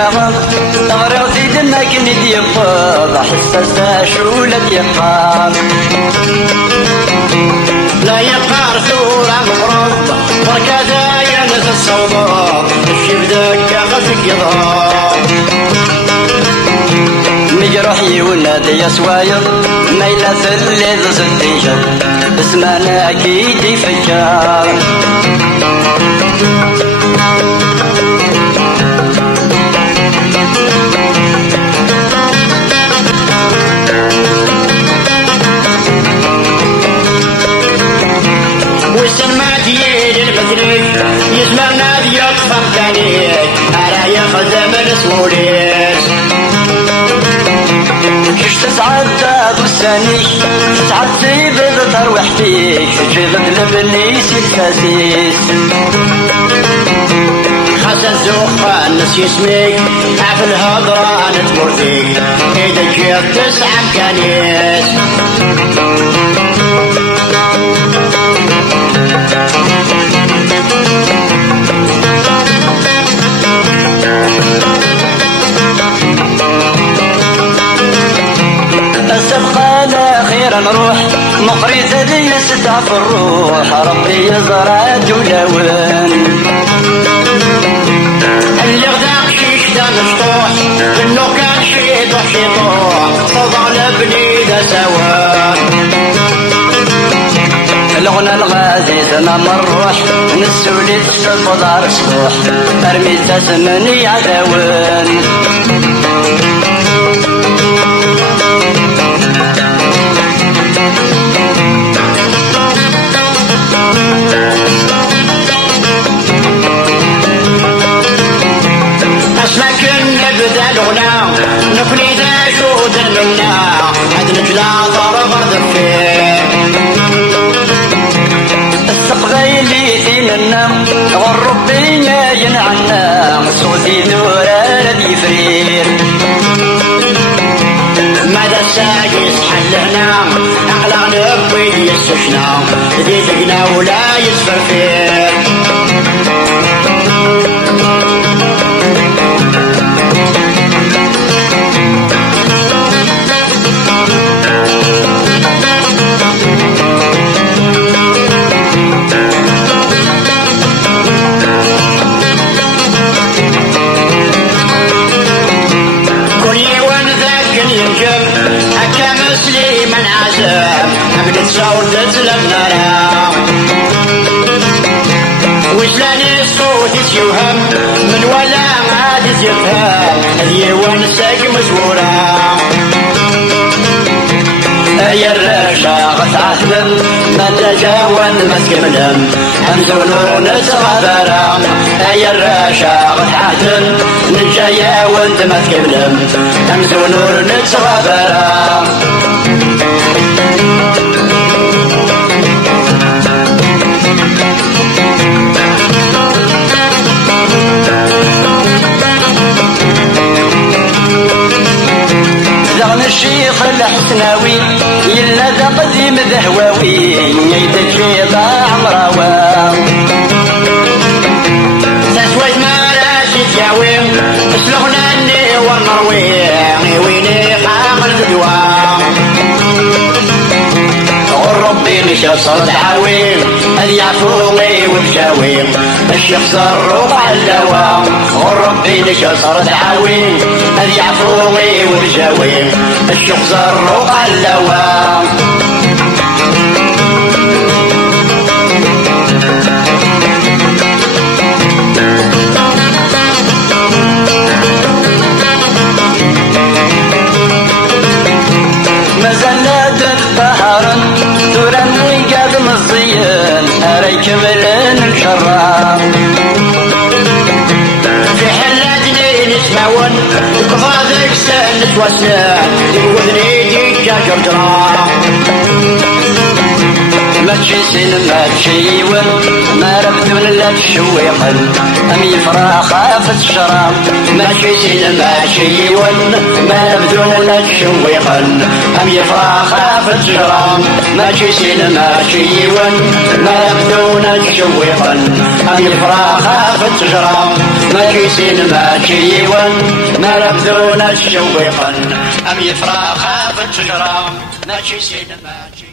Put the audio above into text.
الشاغل غريغ زيد ما كن يفض حساسة شولة يقار لا يقار ثورة مفروض وكذا ينس الصوضات الشيب دكا غزك يضار مجرحي ونادي يا سوايض ميلة ثلث ستيشة اسمعنا أكيد يفجر وسن ما تيجي المدري يسمعنا يطفى مكانيك أرى يخدم السوليس كيش تسعد دوسانيك تسعد سيبذ تروح فيك تجيب لبنيس الكاسيس حسن زوخان نس يسميك عف الهضرة نتمر فيك إذا جيت تسعى مكانيس نروح مقريزة دي يستعف الروح ربي يزرع جولون اللي غداق شيش دا مشطوح انه كان شيطوح شيطوح صدع لبني دا سوا الغنى الغازي سنة مروح نسولي تستفضع رسوح ارمي تسمني عداون نفني ذا جود المنا عد نجلا ضرب الدفين السقبيلي ديننا والربي ينعنا صوتي نورا ردي فرير ماذا الساقس حلنا أقلع نبوي يسشنا دي تقنا ولا يسفر فيه صوتت للنار وشلاني الصوت يتوهم من ولا عاد يفهم اليوان ساق مزورة يا الرشاق تعلم ما تجاون مسكملم امس ونور نتغفر يا الرشاق تعلم نجايا وانت ما تكملم امس ونور نتغفر الشيخ الحسناوي يلا ذا قديم ذهواوي يدا جيبا عمراوي تسويت ما راشد جاوي اسلغنا اني والنروي ويني حامل الدوام وربي نشا صد عاوي اليعفوقي والشاوي الشيخ صروق على الدوام وربي نشا صد عاوي اليعفوقي والشاوي الشيخ صروق على الدوام وفاذك سنة وسنة وذني ديجا جرجرة ما ماشي سين ماشي ون ما ربدون لا تشويقا أم يفرا خافت الشرام ماشي سين ماشي ون ما ربدون لا تشويقا أم يفرا خافت الشرام ماشي سين ماشي ون ما ربدون تشويقا أم يفرا خافت الشرام ماشي سين ماشي ون ما ربدون تشويقا أم يفرا خافت الشرام ماشي سين ماشي